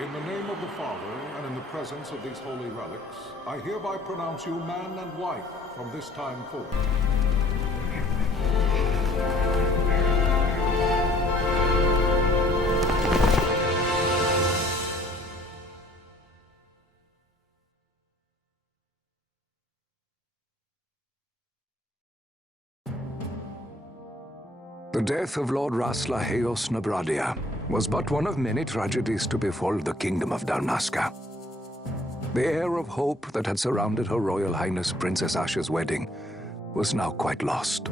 In the name of the Father, and in the presence of these holy relics, I hereby pronounce you man and wife from this time forth. The death of Lord Rasla Heos Nabradia was but one of many tragedies to befall the Kingdom of Dalmasca. The air of hope that had surrounded Her Royal Highness Princess Asha's wedding was now quite lost.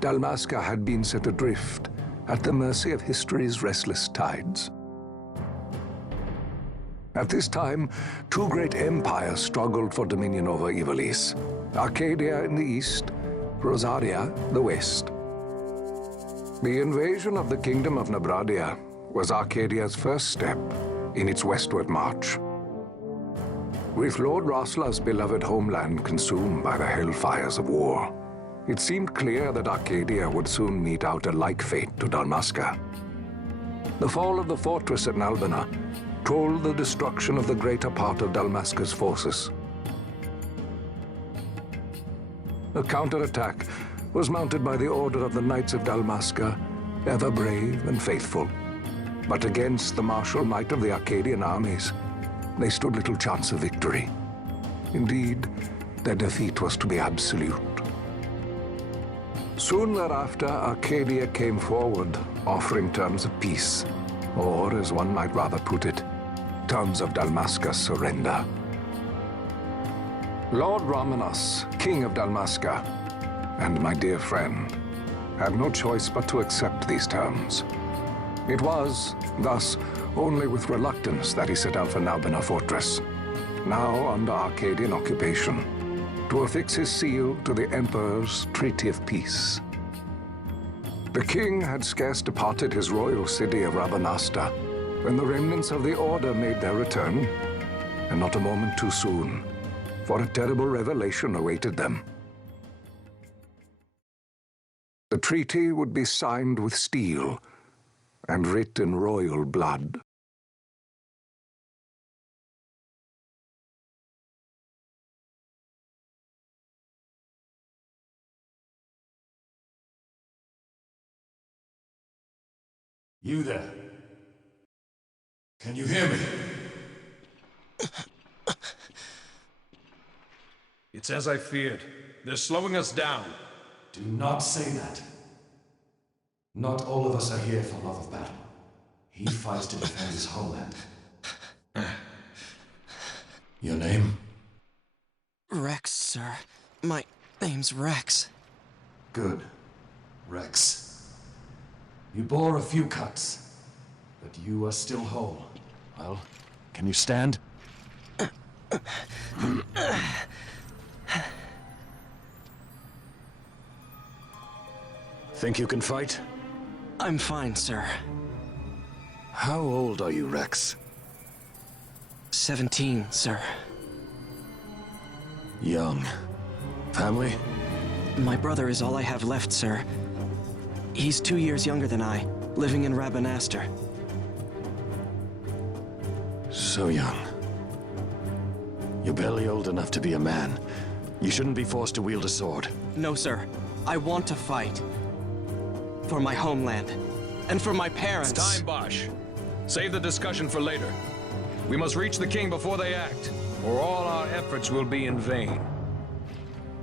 Dalmasca had been set adrift at the mercy of history's restless tides. At this time, two great empires struggled for dominion over Ivalice: Arcadia in the east, Rosaria the west. The invasion of the Kingdom of Nabradia was Arcadia's first step in its westward march. With Lord Rasla's beloved homeland consumed by the hellfires of war, it seemed clear that Arcadia would soon mete out a like fate to Dalmasca. The fall of the fortress at Nalbina told the destruction of the greater part of Dalmasca's forces. A counterattack was mounted by the order of the Knights of Dalmasca, ever brave and faithful. But against the martial might of the Arcadian armies, they stood little chance of victory. Indeed, their defeat was to be absolute. Soon thereafter, Arcadia came forward, offering terms of peace, or, as one might rather put it, terms of Dalmasca's surrender. Lord Romanos, King of Dalmasca, and my dear friend, had no choice but to accept these terms. It was, thus, only with reluctance that he set out for Nalbina Fortress, now under Arcadian occupation, to affix his seal to the Emperor's Treaty of Peace. The king had scarce departed his royal city of Rabanasta when the remnants of the Order made their return, and not a moment too soon, for a terrible revelation awaited them. The treaty would be signed with steel and writ in royal blood. You there? Can you hear me? It's as I feared. They're slowing us down. Do not say that. Not all of us are here for love of battle. He fights to defend his homeland. Your name? Rex, sir. My name's Rex. Good. Rex. You bore a few cuts, but you are still whole. Well, can you stand? Think you can fight? I'm fine, sir. How old are you, Rex? 17, sir. Young. Family? My brother is all I have left, sir. He's 2 years younger than I, living in Rabanastre. So young. You're barely old enough to be a man. You shouldn't be forced to wield a sword. No, sir. I want to fight. For my homeland. And for my parents. It's time, Bosch. Save the discussion for later. We must reach the king before they act, or all our efforts will be in vain.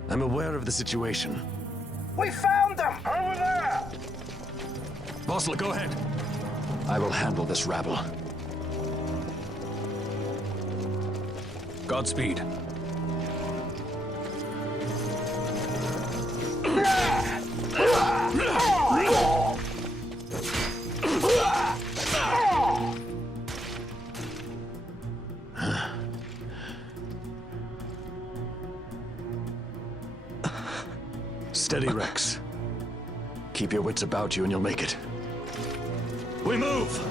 I'm aware of the situation. We found them! Over there! Vossler, go ahead. I will handle this rabble. Godspeed. Steady, Rex. Keep your wits about you and you'll make it. We move!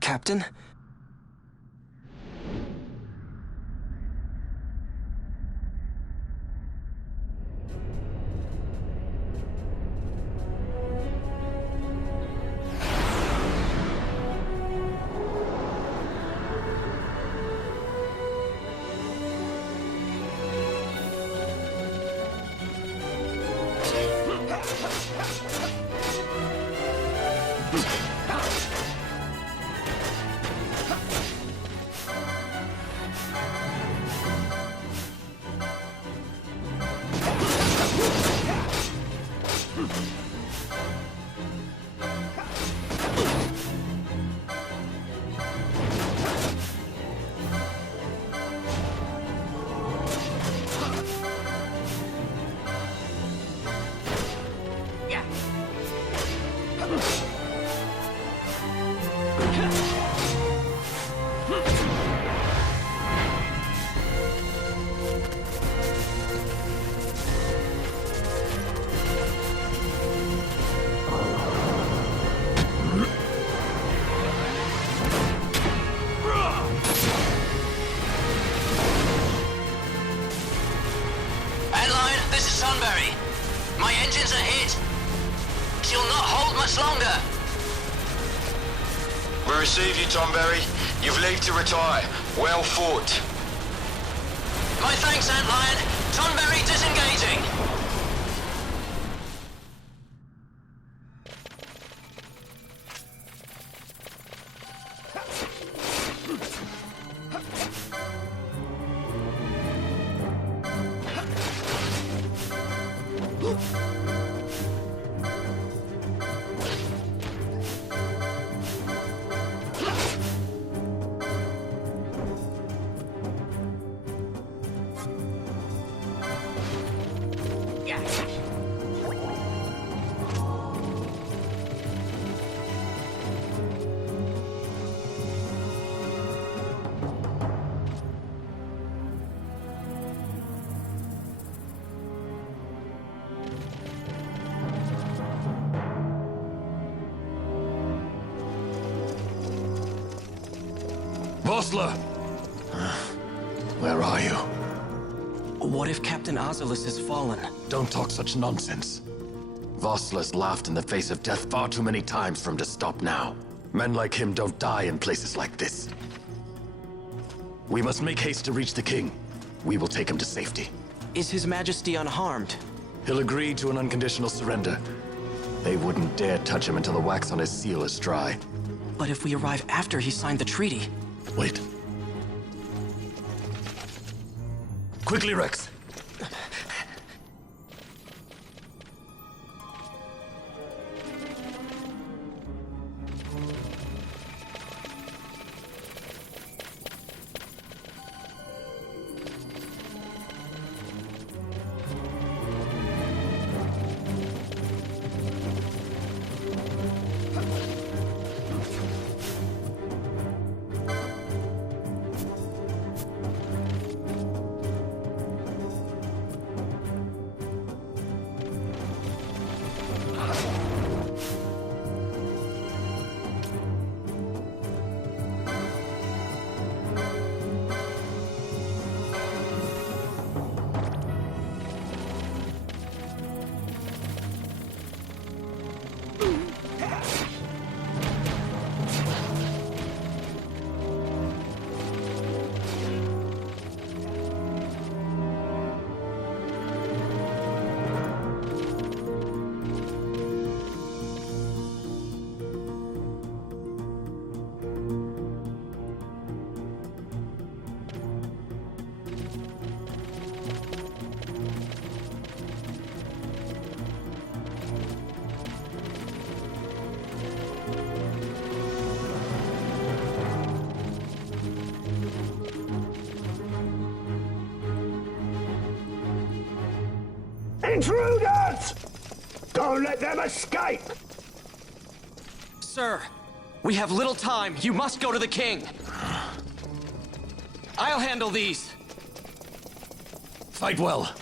Captain? My engines are hit. She'll not hold much longer. We receive you, Tomberry. You've leave to retire. Well fought. My thanks, Antlion. Tonberry disengaging. Vossler! Where are you? What if Captain Oculus has fallen? Don't talk such nonsense. Vossler's laughed in the face of death far too many times for him to stop now. Men like him don't die in places like this. We must make haste to reach the king. We will take him to safety. Is His Majesty unharmed? He'll agree to an unconditional surrender. They wouldn't dare touch him until the wax on his seal is dry. But if we arrive after he signed the treaty... Wait. Quickly, Rex! Intruders! Don't let them escape! Sir, we have little time. You must go to the king. I'll handle these. Fight well.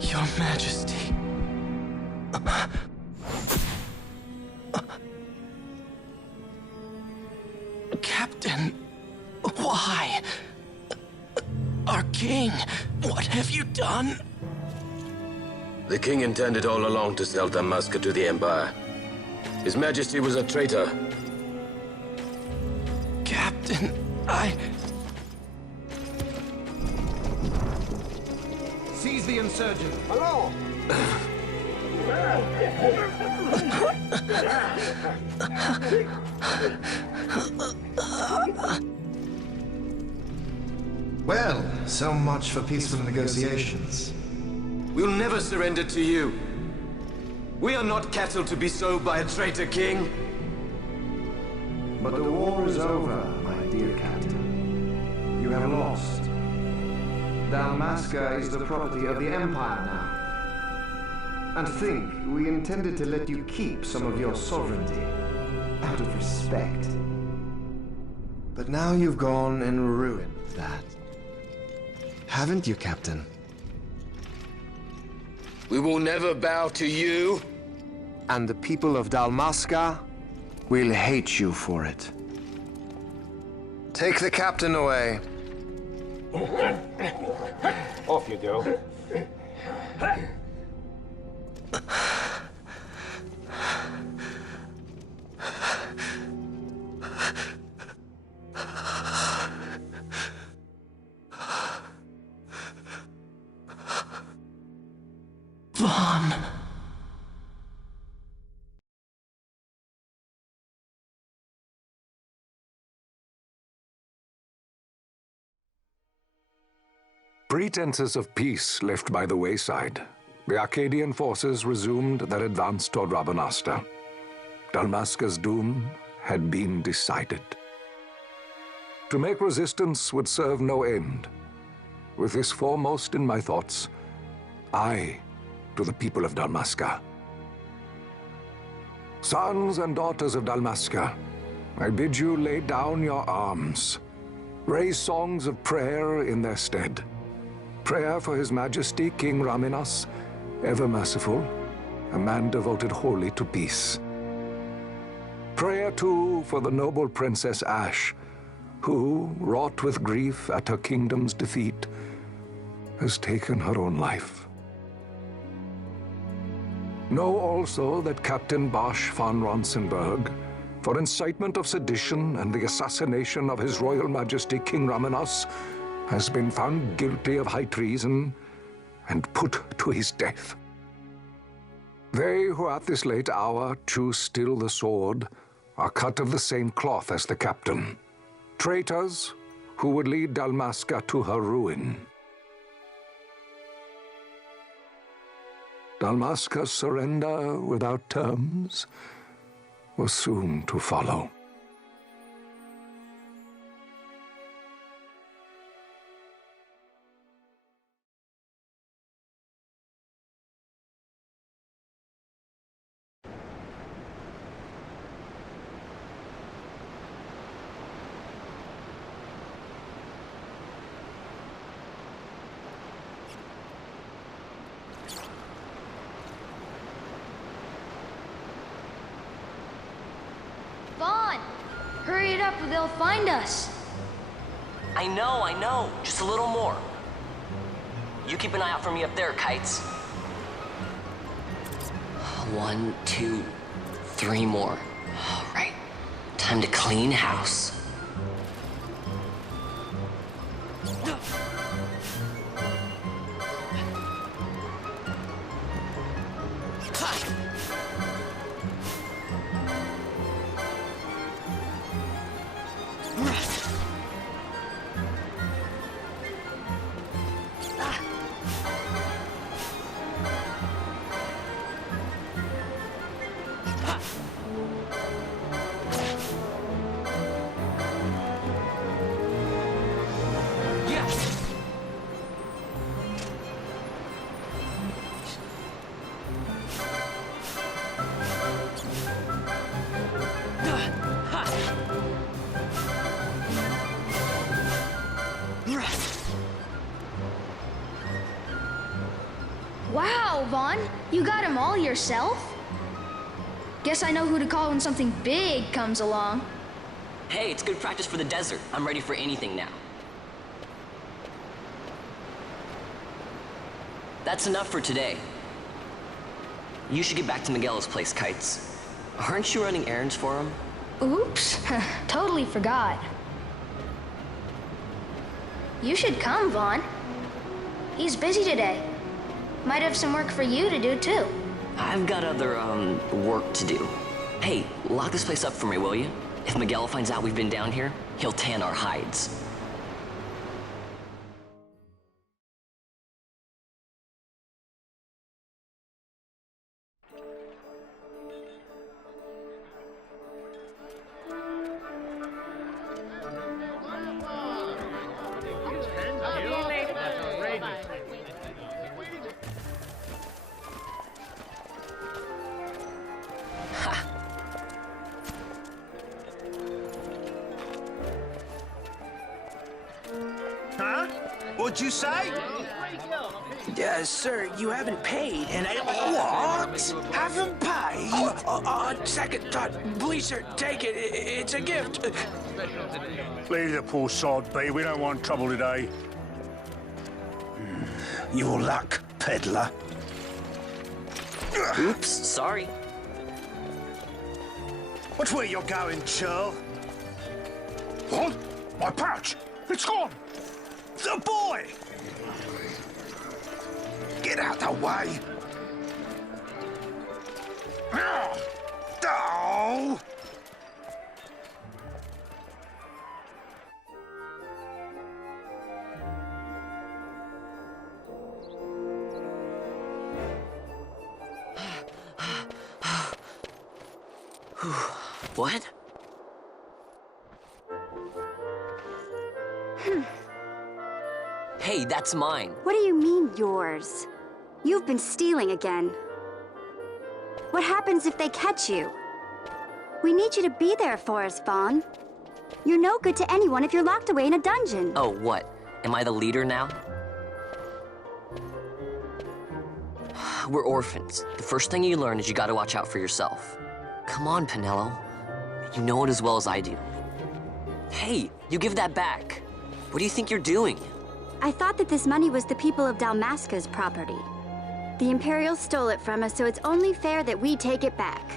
Your Majesty. Captain, why? Our king, what have you done? The king intended all along to sell Damascus to the Empire. His Majesty was a traitor. Captain, Seize the insurgent. Hello! Well, so much for peaceful negotiations. We'll never surrender to you. We are not cattle to be sold by a traitor king. But the war is over, my dear captain. You have lost. Dalmasca is the property of the Empire now. And think, we intended to let you keep some of your sovereignty, out of respect. But now you've gone and ruined that. Haven't you, Captain? We will never bow to you. And the people of Dalmasca will hate you for it. Take the captain away. Off you go. Vaughn. Pretenses of peace left by the wayside, the Arcadian forces resumed their advance toward Rabanasta. Dalmasca's doom had been decided. To make resistance would serve no end. With this foremost in my thoughts, I to the people of Dalmasca. Sons and daughters of Dalmasca, I bid you lay down your arms. raise songs of prayer in their stead. Prayer for His Majesty King Raminas, ever merciful, a man devoted wholly to peace. Prayer, too, for the noble Princess Ash, who, wrought with grief at her kingdom's defeat, has taken her own life. Know also that Captain Bosch von Ronsenberg, for incitement of sedition and the assassination of His Royal Majesty King Raminas, has been found guilty of high treason and put to his death. They who at this late hour choose still the sword are cut of the same cloth as the captain. Traitors who would lead Dalmasca to her ruin. Dalmasca's surrender without terms was soon to follow. Vaughn! Hurry it up or they'll find us. I know. Just a little more. You keep an eye out for me up there, Kites. 1, 2, 3 more. All right. Time to clean house. Wow, Vaughn, you got him all yourself? Guess I know who to call when something big comes along. Hey, it's good practice for the desert. I'm ready for anything now. That's enough for today. You should get back to Miguel's place, Kites. Aren't you running errands for him? Oops, totally forgot. You should come, Vaughn. He's busy today. Might have some work for you to do, too. I've got other, work to do. Hey, lock this place up for me, will you? If Miguel finds out we've been down here, he'll tan our hides. Huh? What'd you say? Sir, you haven't paid, and I... What? Haven't paid? Second thought. Please, sir, take it. It's a gift. Leave the poor sod be. We don't want trouble today. Your luck, peddler. Oops, sorry. Watch where you're going, churl. What? My pouch! It's gone! The boy! Get out the way! Oh! What? Hey, that's mine. What do you mean, yours? You've been stealing again. What happens if they catch you? We need you to be there for us, Vaughn. You're no good to anyone if you're locked away in a dungeon. Oh, what? Am I the leader now? We're orphans. The first thing you learn is you gotta watch out for yourself. Come on, Pinello. You know it as well as I do. Hey, you give that back. What do you think you're doing? I thought that this money was the people of Dalmasca's property. The Imperials stole it from us, so it's only fair that we take it back.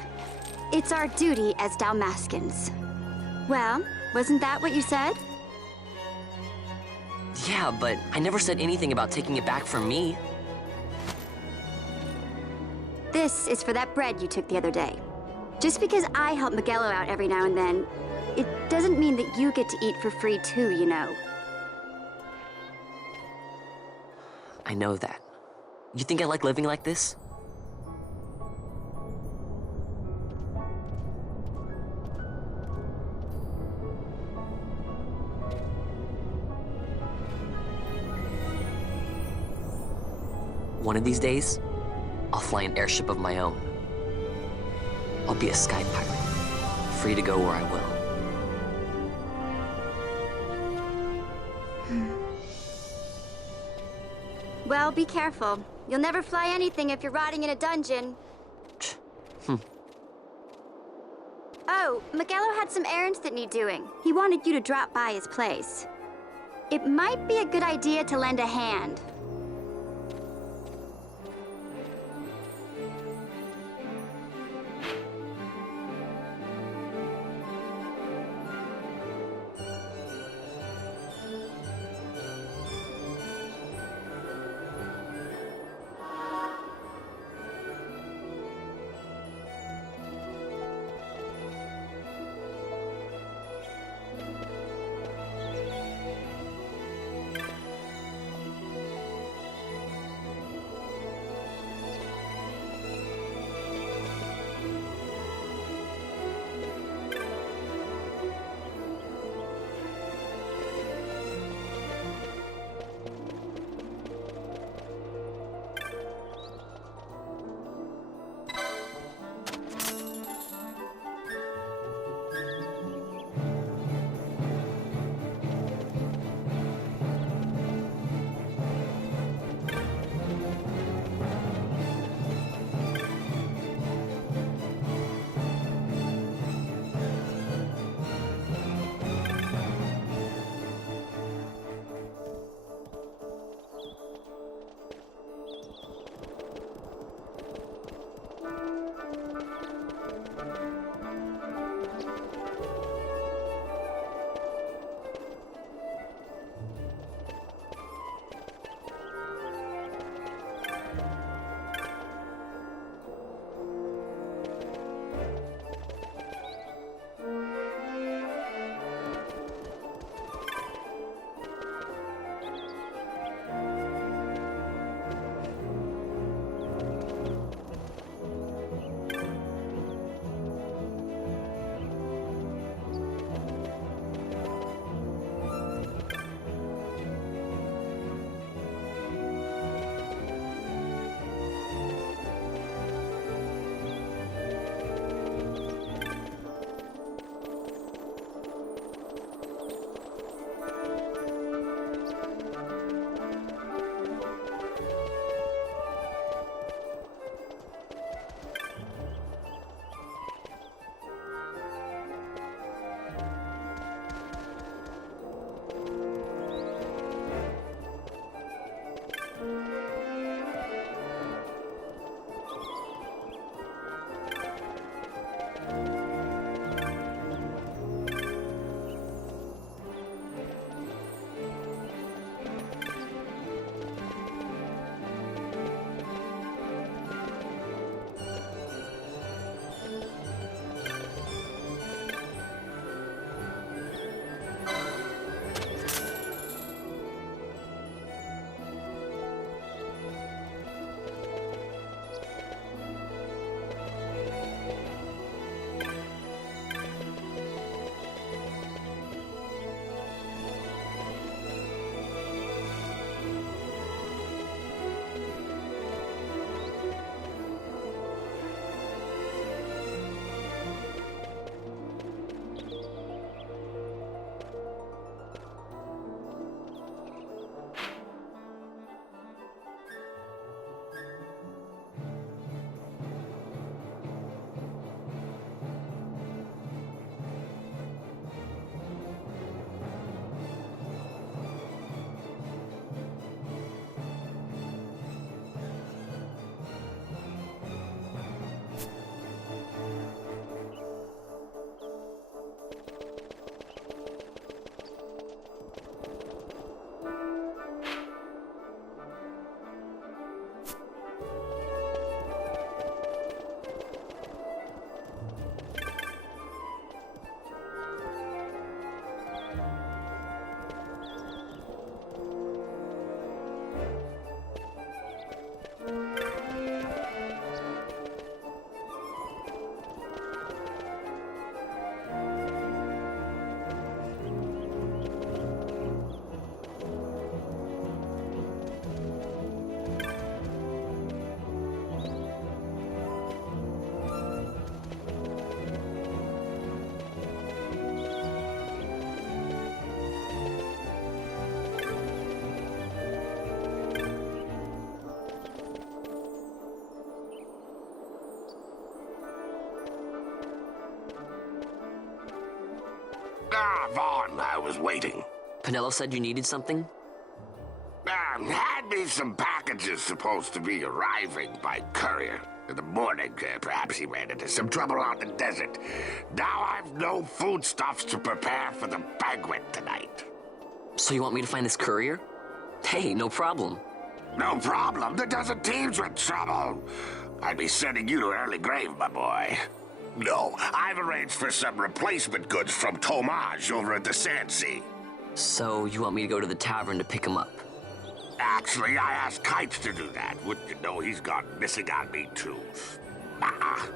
It's our duty as Dalmascans. Well, wasn't that what you said? Yeah, but I never said anything about taking it back from me. This is for that bread you took the other day. Just because I help Miguelo out every now and then, it doesn't mean that you get to eat for free too, you know. I know that. You think I like living like this? One of these days, I'll fly an airship of my own. I'll be a sky pirate, free to go where I will. Well, be careful. You'll never fly anything if you're rotting in a dungeon. Oh, Miguelo had some errands that need doing. He wanted you to drop by his place. It might be a good idea to lend a hand. Vaughn. I was waiting. Pinello said you needed something? Had me some packages supposed to be arriving by courier. In the morning, perhaps he ran into some trouble on the desert. Now I've no foodstuffs to prepare for the banquet tonight. So you want me to find this courier? Hey, no problem. No problem. The desert teem's with trouble. I'd be sending you to early grave, my boy. No, I've arranged for some replacement goods from Tomage over at the Sandsea. So you want me to go to the tavern to pick him up? Actually, I asked Kites to do that. Wouldn't you know he's gone missing on me, too. I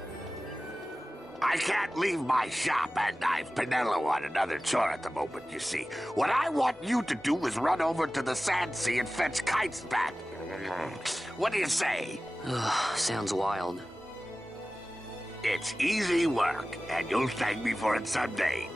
can't leave my shop, and I've Pinello on another chore at the moment, you see. What I want you to do is run over to the Sandsea and fetch Kites back. What do you say? Sounds wild. It's easy work, and you'll thank me for it someday.